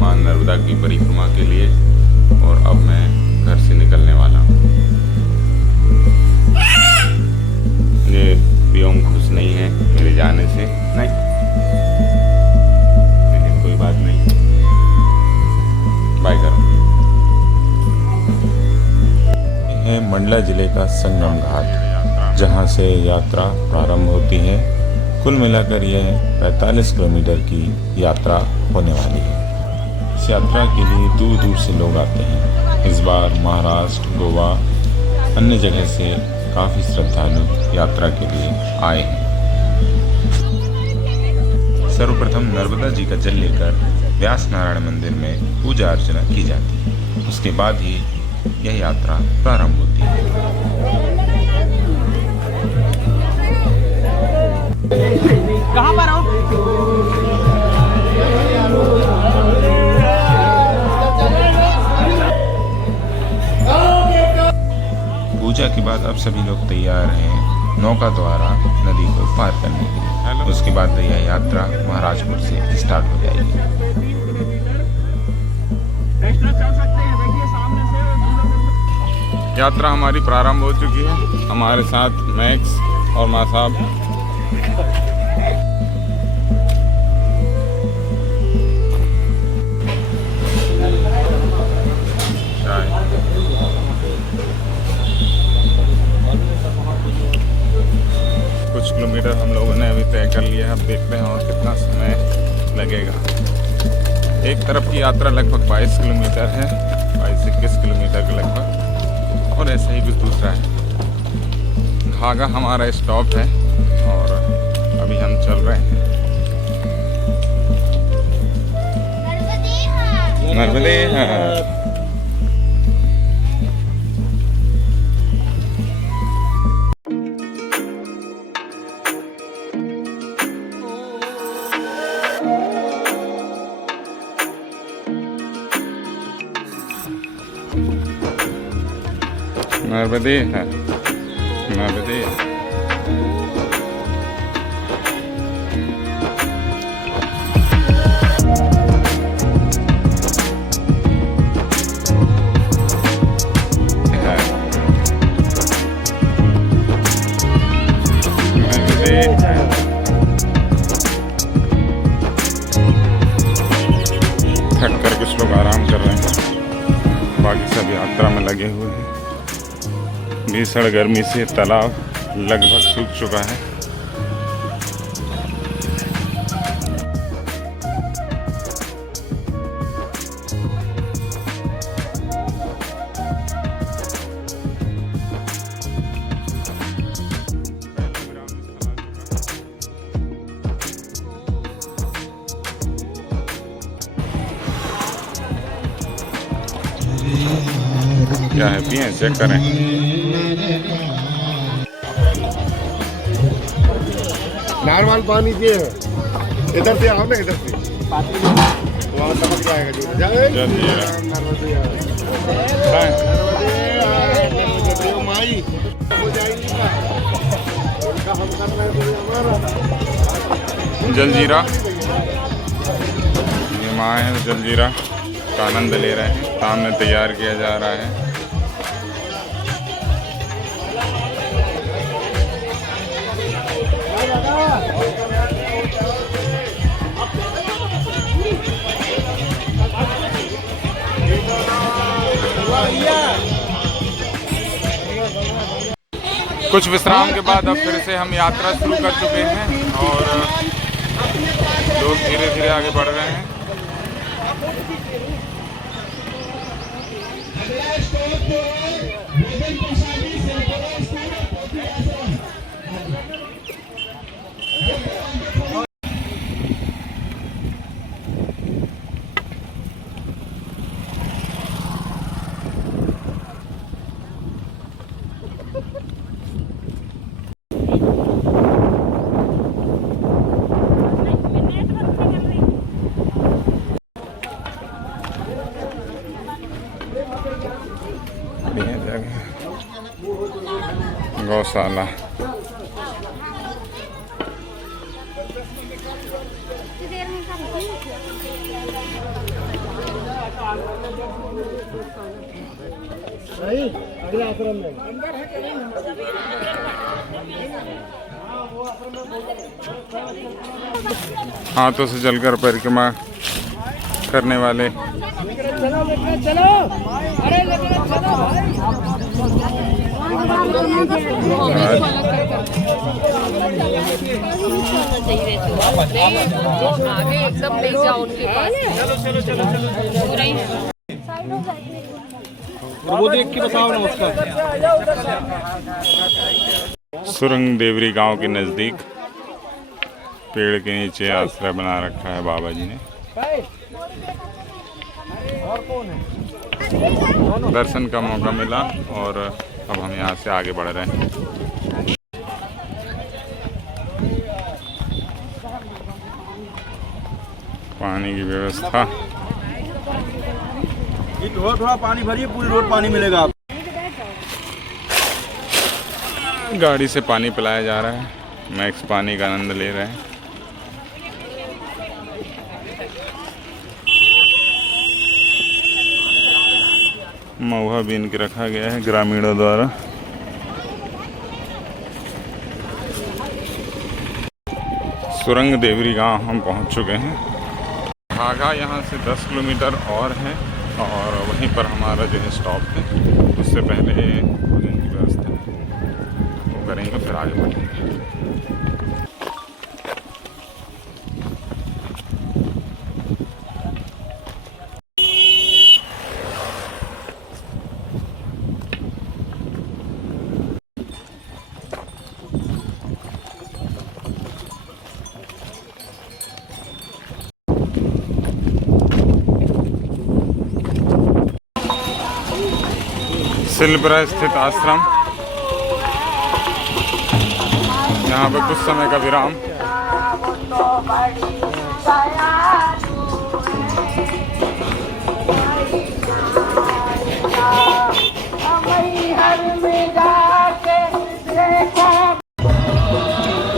माँ नर्मदा की परिक्रमा के लिए। और अब मैं घर से निकलने वाला हूँ। ये व्योम खुश नहीं है मेरे जाने से, नहीं, लेकिन कोई बात नहीं, बाय करो। है मंडला जिले का संगम घाट, जहां से यात्रा प्रारंभ होती है। कुल मिलाकर यह 45 किलोमीटर की यात्रा होने वाली है। इस यात्रा के लिए दूर दूर से लोग आते हैं। इस बार महाराष्ट्र, गोवा, अन्य जगह से काफ़ी श्रद्धालु यात्रा के लिए आए हैं। सर्वप्रथम नर्मदा जी का जल लेकर व्यास नारायण मंदिर में पूजा अर्चना की जाती है। उसके बाद ही यह यात्रा प्रारंभ होती है। कहाँ पर हो? पूजा के बाद अब सभी लोग तैयार हैं नौका द्वारा नदी को पार करने के लिए। उसके बाद यह यात्रा महाराजपुर से स्टार्ट हो जाएगी। यात्रा हमारी प्रारंभ हो चुकी है। हमारे साथ मैक्स और माँ साहब। कुछ किलोमीटर हम लोगों ने अभी तय कर लिया है। अब देखते हैं और कितना समय लगेगा। एक तरफ की यात्रा लगभग 22 किलोमीटर है, 22-21 किलोमीटर के लगभग, और ऐसे ही कुछ दूसरा है। घाघा हमारा स्टॉप है और अभी हम चल रहे हैं। नर्मदे हाथ। नर्मदे है, नर्मदे। थक कर कुछ लोग आराम कर रहे हैं, बाकी सब यात्रा में लगे हुए हैं। भीषण गर्मी से तालाब लगभग सूख चुका है। क्या है, पिए चेक करें। नॉर्मल पानी पिए, इधर से आओ ना, इधर से वहाँ समझ जाएगा जो माई हो जाएगी ना, उनका हम कर रहे हैं हमारा जलजीरा। ये माँ है, जलजीरा का आनंद ले रहे हैं। सामने तैयार किया जा रहा है। कुछ विश्राम के बाद अब फिर से हम यात्रा शुरू कर चुके हैं और लोग धीरे धीरे आगे बढ़ रहे हैं। गौशाला। अगले आश्रम में हाथों से जलकर परिक्रमा करने वाले चलो अरे लेकिन चलो आगे एकदम ले जाओ उनके पास। चलो चलो चलो चलो पूरा ही वो देख के बताओ ना उसका। सुरंग देवरी गांव के नज़दीक पेड़ के नीचे आश्रय बना रखा है बाबा जी ने। दर्शन का मौका मिला और अब हम यहाँ से आगे बढ़ रहे हैं। पानी की व्यवस्था, थोड़ा पानी भरिए, पूरी रोड पानी मिलेगा आप। गाड़ी से पानी पिलाया जा रहा है, मैक्स पानी का आनंद ले रहे हैं। महुआ बीन के रखा गया है ग्रामीणों द्वारा। सुरंग देवरी गांव हम पहुंच चुके हैं। भागा यहाँ से 10 किलोमीटर और है और वहीं पर हमारा जो है स्टॉप है। उससे पहले भोजन की व्यवस्था वो करेंगे, फिर आगे बढ़ेंगे। सिलपरा स्थित आश्रम, यहाँ पे कुछ समय का विराम।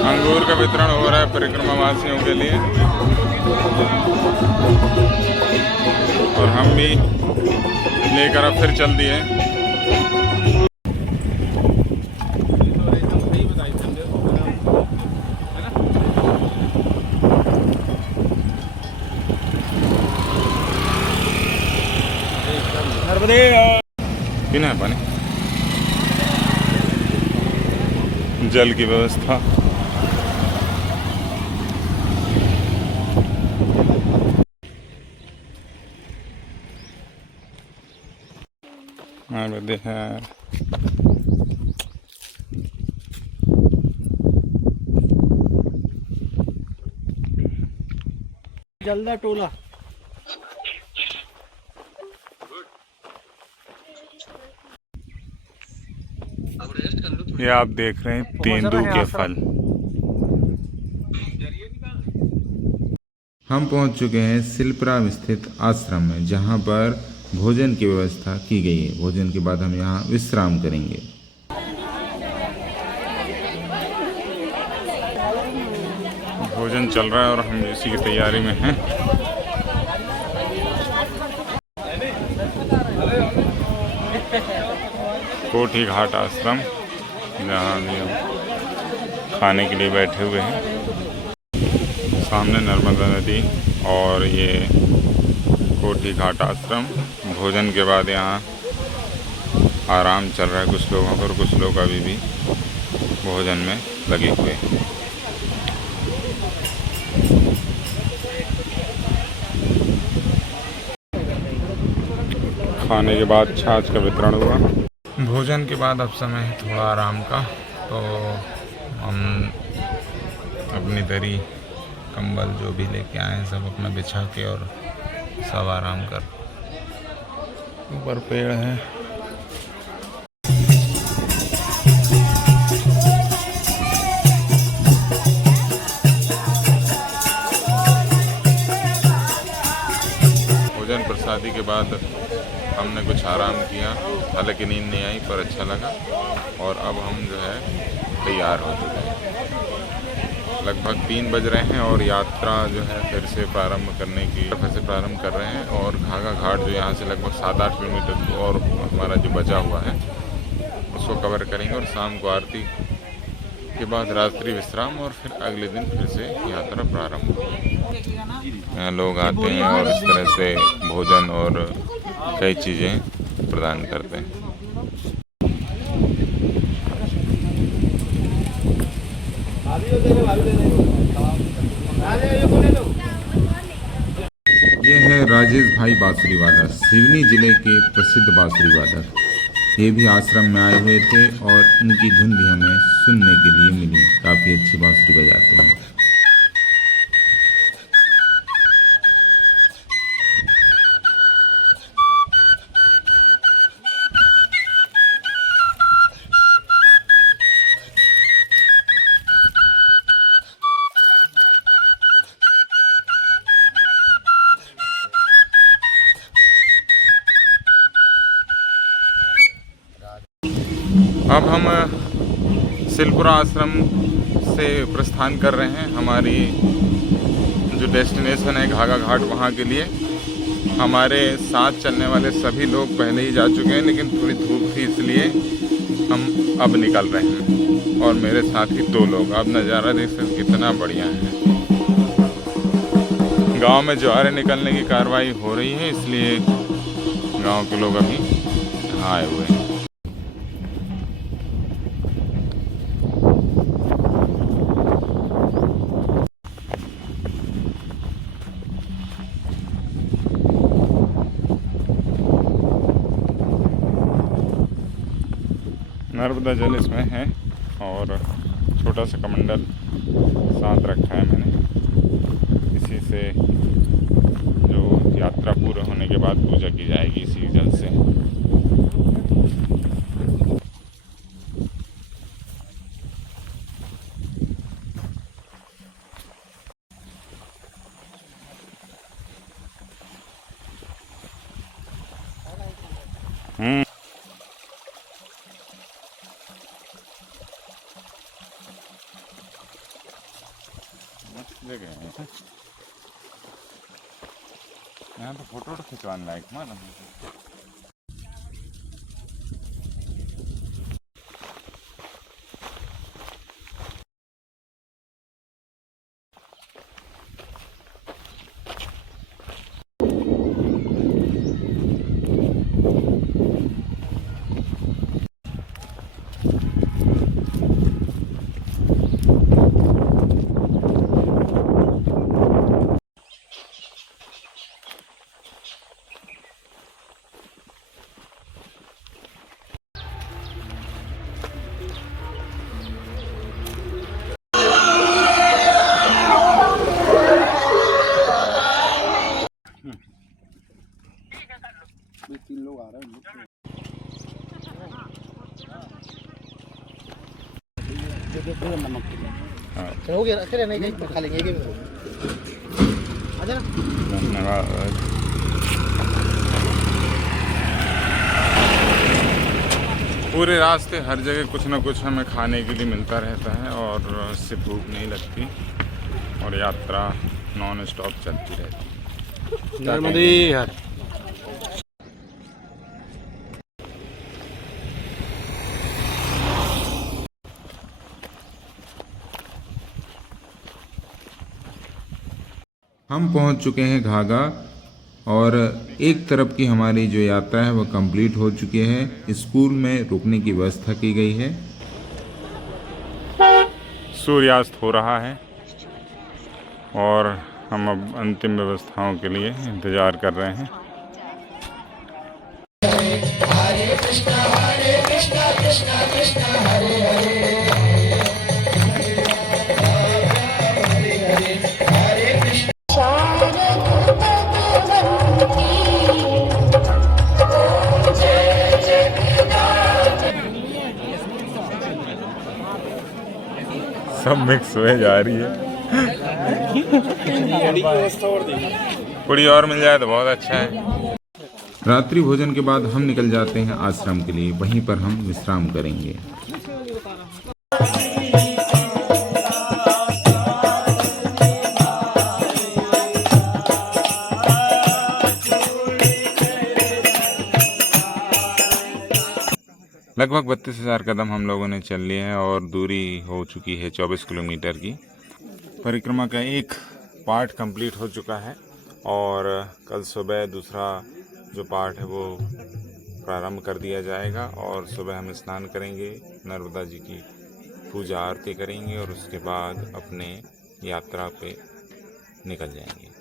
अंगूर का वितरण हो रहा है परिक्रमा वासियों के लिए और हम भी लेकर अब फिर चल दिए। पीना है पानी, जल की व्यवस्था। जल्दा टोला ये आप देख रहे हैं तेंदू के फल। हम पहुंच चुके हैं सिलपरा स्थित आश्रम में, जहां पर भोजन की व्यवस्था की गई है। भोजन के बाद हम यहां विश्राम करेंगे। भोजन चल रहा है और हम इसी की तैयारी में हैं। कोठी घाट आश्रम, जहाँ भी हम खाने के लिए बैठे हुए हैं। सामने नर्मदा नदी और ये कोठी घाट आश्रम। भोजन के बाद यहाँ आराम चल रहा है कुछ लोगों का और कुछ लोग अभी भी भोजन में लगे हुए हैं। खाने के बाद छाछ का वितरण हुआ। भोजन के बाद अब समय है थोड़ा आराम का, तो हम अपनी दरी कंबल जो भी लेके आए हैं सब अपना बिछा के और सब आराम कर। ऊपर पेड़ है। भोजन प्रसादी के बाद हमने कुछ आराम किया, हालांकि नींद नहीं आई पर अच्छा लगा। और अब हम जो है तैयार हो चुके हैं। लगभग 3 बज रहे हैं और यात्रा जो है फिर से प्रारंभ कर रहे हैं। और घाघा घाट जो यहाँ से लगभग 7-8 किलोमीटर और हमारा जो बचा हुआ है उसको कवर करेंगे। और शाम को आरती के बाद रात्रि विश्राम और फिर अगले दिन फिर से यात्रा प्रारंभ होगी। यहाँ लोग आते हैं और इस तरह से भोजन और कई चीज़ें प्रदान करते हैं। ये है राजेश भाई बांसुरी वादक, सिवनी जिले के प्रसिद्ध बांसुरी वादक। ये भी आश्रम में आए हुए थे और इनकी धुन भी हमें सुनने के लिए मिली। काफ़ी अच्छी बांसुरी बजाते हैं। अब हम सिलपुरा आश्रम से प्रस्थान कर रहे हैं। हमारी जो डेस्टिनेशन है घाघा घाट, वहाँ के लिए। हमारे साथ चलने वाले सभी लोग पहले ही जा चुके हैं, लेकिन थोड़ी धूप थी इसलिए हम अब निकल रहे हैं। और मेरे साथ ही 2 लोग। अब नज़ारा देख सकते कितना बढ़िया है। गांव में ज्वारे निकलने की कार्रवाई हो रही है, इसलिए गांव के लोग अभी यहाँ आए हुए हैं। नर्मदा जल इसमें है और छोटा सा कमंडल साथ रखा है मैंने। इसी से जो यात्रा पूरा होने के बाद पूजा की जाएगी इसी जल से। जगह है यहाँ तो फोटो खिंचवाने लायक मालूम है। हो गया चले नहीं खा लेंगे धन्यवाद। पूरे रास्ते हर जगह कुछ ना कुछ हमें खाने के लिए मिलता रहता है और इससे भूख नहीं लगती और यात्रा नॉन स्टॉप चलती रहती है। नर्मदे हर। हम पहुंच चुके हैं घाघा और एक तरफ की हमारी जो यात्रा है वह कंप्लीट हो चुकी है। स्कूल में रुकने की व्यवस्था की गई है। सूर्यास्त हो रहा है और हम अब अंतिम व्यवस्थाओं के लिए इंतज़ार कर रहे हैं। हरे कृष्णा कृष्णा कृष्णा हरे हरे सब मिक्स हुए जा रही है। पूरी और मिल जाए तो बहुत अच्छा है। रात्रि भोजन के बाद हम निकल जाते हैं आश्रम के लिए। वहीं पर हम विश्राम करेंगे। लगभग 32,000 कदम हम लोगों ने चल लिए हैं और दूरी हो चुकी है 24 किलोमीटर की। परिक्रमा का एक पार्ट कंप्लीट हो चुका है और कल सुबह दूसरा जो पार्ट है वो प्रारंभ कर दिया जाएगा और सुबह हम स्नान करेंगे, नर्मदा जी की पूजा आरती करेंगे और उसके बाद अपने यात्रा पे निकल जाएंगे।